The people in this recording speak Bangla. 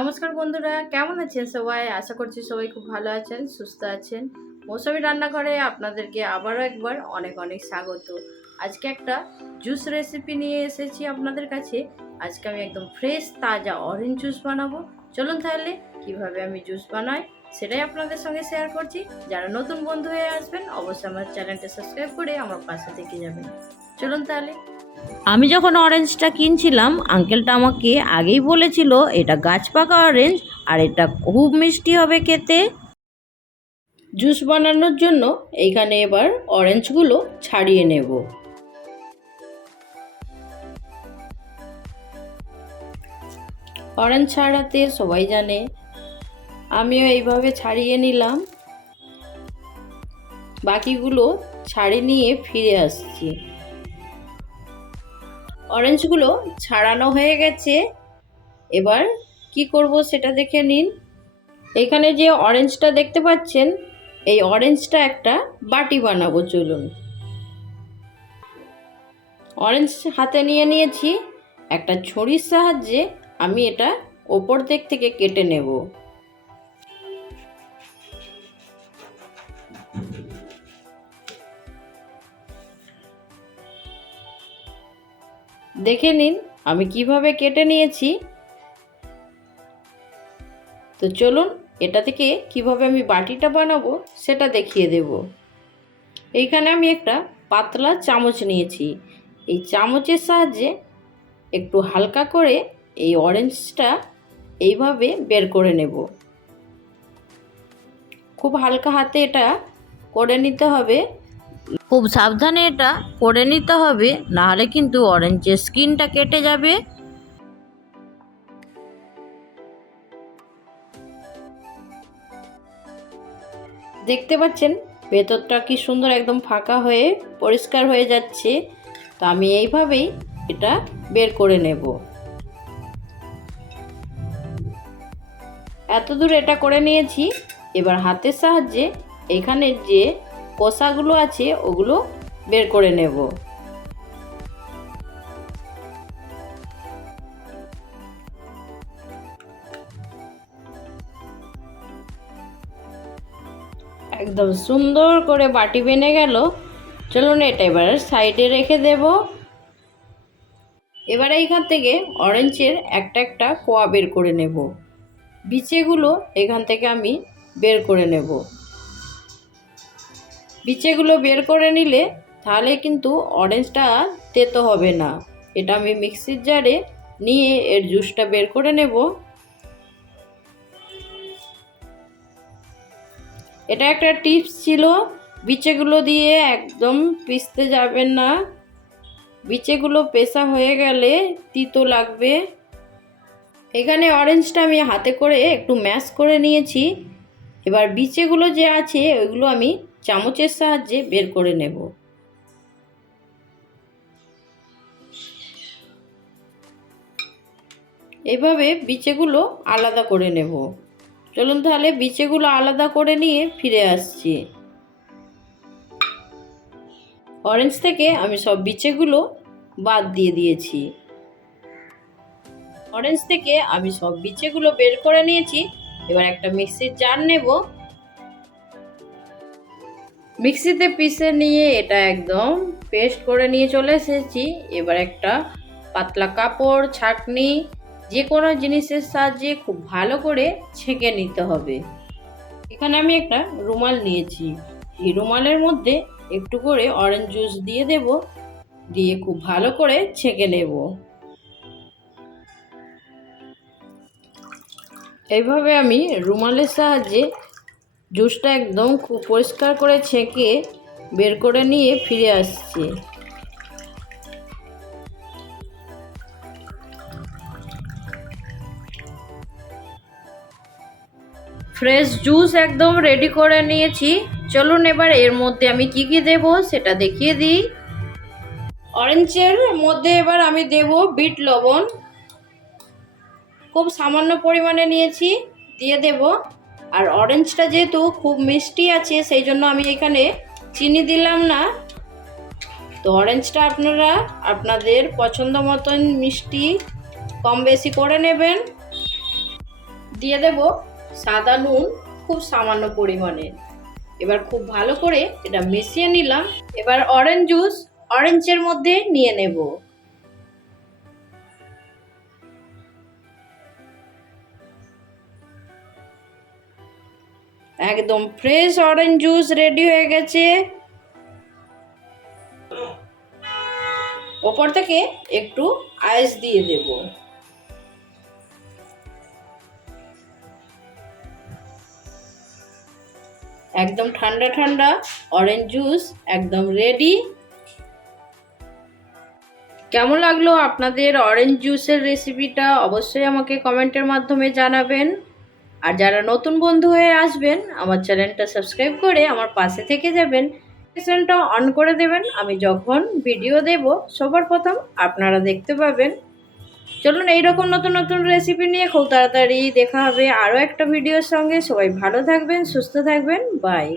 নমস্কার বন্ধুরা, কেমন আছেন সবাই? আশা করছি সবাই খুব ভালো আছেন, সুস্থ আছেন। মৌসুমি রান্নাঘরে আপনাদেরকে আবারও একবার অনেক অনেক স্বাগত। আজকে একটা জুস রেসিপি নিয়ে এসেছি আপনাদের কাছে। আজকে আমি একদম ফ্রেশ তাজা অরেঞ্জ জুস বানাবো। চলুন তাহলে কীভাবে আমি জুস বানাই সেটাই আপনাদের সঙ্গে শেয়ার করছি। যারা নতুন বন্ধু হয়ে আসবেন, অবশ্যই আমার চ্যানেলটা সাবস্ক্রাইব করে আমার পাশে থেকে যাবেন। চলুন তাহলে আমি যখন অরেঞ্জটা কিনছিলাম আঙ্কেলটা আমাকে আগেই বলেছিল, এটা গাছ পাকা অরেঞ্জ আর এটা খুব মিষ্টি হবে খেতে। জুস বানানোর জন্য এইখানে এবার অরেঞ্জগুলো ছাড়িয়ে নেব। অরেঞ্জ ছাড়াতে সবাই জানে, আমিও এইভাবে ছাড়িয়ে নিলাম। বাকিগুলো ছাড়িয়ে নিয়ে ফিরে আসছি। অরেঞ্জগুলো ছাড়ানো হয়ে গেছে। এবার কি করব সেটা দেখে নিন। এখানে যে অরেঞ্জটা দেখতে পাচ্ছেন, এই অরেঞ্জটা একটা বাটি বানাবো, চলুন। অরেঞ্জ হাতে নিয়ে নিয়েছি, একটা ছড়ির সাহায্যে আমি এটা ওপর দিক থেকে কেটে নেব। দেখে নিন, আমি কীভাবে কেটে নিয়েছি। তো চলুন, এটা থেকে কীভাবে আমি বাটিটা বানাবো সেটা দেখিয়ে দেব। এইখানে আমি একটা পাতলা চামচ নিয়েছি। এই চামচের সাহায্যে একটু হালকা করে এই অরেঞ্জটা এইভাবে বের করে নেব। খুব হালকা হাতে এটা করে নিতে হবে। খুব সাবধানে এটা করে নিতে হবে, নাহলে কিন্তু অরেঞ্জের স্কিনটা কেটে যাবে। দেখতে পাচ্ছেন, ভেতরটা কি সুন্দর একদম ফাঁকা হয়ে, পরিষ্কার হয়ে যাচ্ছে। তো আমি এইভাবেই এটা বের করে নেব। এত দূর এটা করে নিয়েছি, এবার হাতের সাহায্যে এখানে যে কষাগুলো আছে, ওগুলো বের করে নেব। একদম সুন্দর করে বাটি বেনে গেল। চলুন এটা এবার সাইডে রেখে দেব। এবার এইখান থেকে অরেঞ্জের একটা একটা কোয়া বের করে নেব। বিচেগুলো এখান থেকে আমি বের করে নেব। বিচেগুলো বের করে নিলে তাহলে কিন্তু অরেঞ্জটা তেতো হবে না। এটা আমি মিক্সির জারে নিয়ে এর জুসটা বের করে নেব। এটা একটা টিপস ছিল, বিচেগুলো দিয়ে একদম পিসতে যাবেন না। বিচেগুলো পেশা হয়ে গেলে তিতো লাগবে। এখানে অরেঞ্জটা আমি হাতে করে একটু ম্যাশ করে নিয়েছি। এবার বিচেগুলো যে আছে, ওইগুলো আমি চামচের সাহায্যে বের করে নেব। এভাবে বিচেগুলো আলাদা করে নেব। চলুন তাহলে বিচেগুলো আলাদা করে নিয়ে ফিরে আসছি। অরেঞ্জ থেকে আমি সব বিচেগুলো বাদ দিয়ে দিয়েছি। অরেঞ্জ থেকে আমি সব বিচেগুলো বের করে নিয়েছি। এবার একটা মিক্সির জার নেব। মিক্সিতে পিষে নিয়ে এটা একদম পেস্ট করে নিয়ে চলে এসেছি। এবার একটা পাতলা কাপড়, ছাকনি, যে কোনো জিনিসের সাহায্যে খুব ভালো করে ছেঁকে নিতে হবে। এখানে আমি একটা রুমাল নিয়েছি। এই রুমালের মধ্যে একটু করে অরেঞ্জ জুস দিয়ে দেব, দিয়ে খুব ভালো করে ছেঁকে নেব। এইভাবে আমি রুমালের সাহায্যে জুসটা একদম খুব পরিষ্কার করে ছেঁকে বের করে নিয়ে ফিরে আসছি। ফ্রেশ জুস একদম রেডি করে নিয়েছি। চলুন এবার এর মধ্যে আমি কি কি দেব সেটা দেখিয়ে দিই। অরেঞ্জের মধ্যে এবার আমি দেব বিট লবণ। খুব সামান্য পরিমাণে নিয়েছি, দিয়ে দেব। আর অরেঞ্জটা যেহেতু খুব মিষ্টি আছে, সেই জন্য আমি এখানে চিনি দিলাম না। তো অরেঞ্জটা আপনারা আপনাদের পছন্দ মতন মিষ্টি কম বেশি করে নেবেন। দিয়ে দেব সাদা নুন, খুব সামান্য পরিমাণে। এবার খুব ভালো করে এটা মিশিয়ে নিলাম। এবার অরেঞ্জ জুস অরেঞ্জের মধ্যে নিয়ে নেব। একদম ফ্রেশ অরেঞ্জ জুস রেডি হয়ে গেছে। ওপর থেকে একটু আইস দিয়ে দেব। একদম ঠান্ডা ঠান্ডা অরেঞ্জ জুস একদম রেডি কেমন লাগল আপনাদের অরেঞ্জ জুসের রেসিপিটা অবশ্যই আমাকে কমেন্টের মাধ্যমে জানাবেন। আর যারা নতুন বন্ধু হয়ে আসবেন, আমার চ্যানেলটা সাবস্ক্রাইব করে আমার পাশে থেকে যাবেন। চ্যানেলটা অন করে দেবেন। আমি যখন ভিডিও দেব, সবার প্রথম আপনারা দেখতে পাবেন। চলুন এইরকম নতুন নতুন রেসিপি নিয়ে খুব তাড়াতাড়ি দেখা হবে আরও একটা ভিডিওর সঙ্গে। সবাই ভালো থাকবেন, সুস্থ থাকবেন। বাই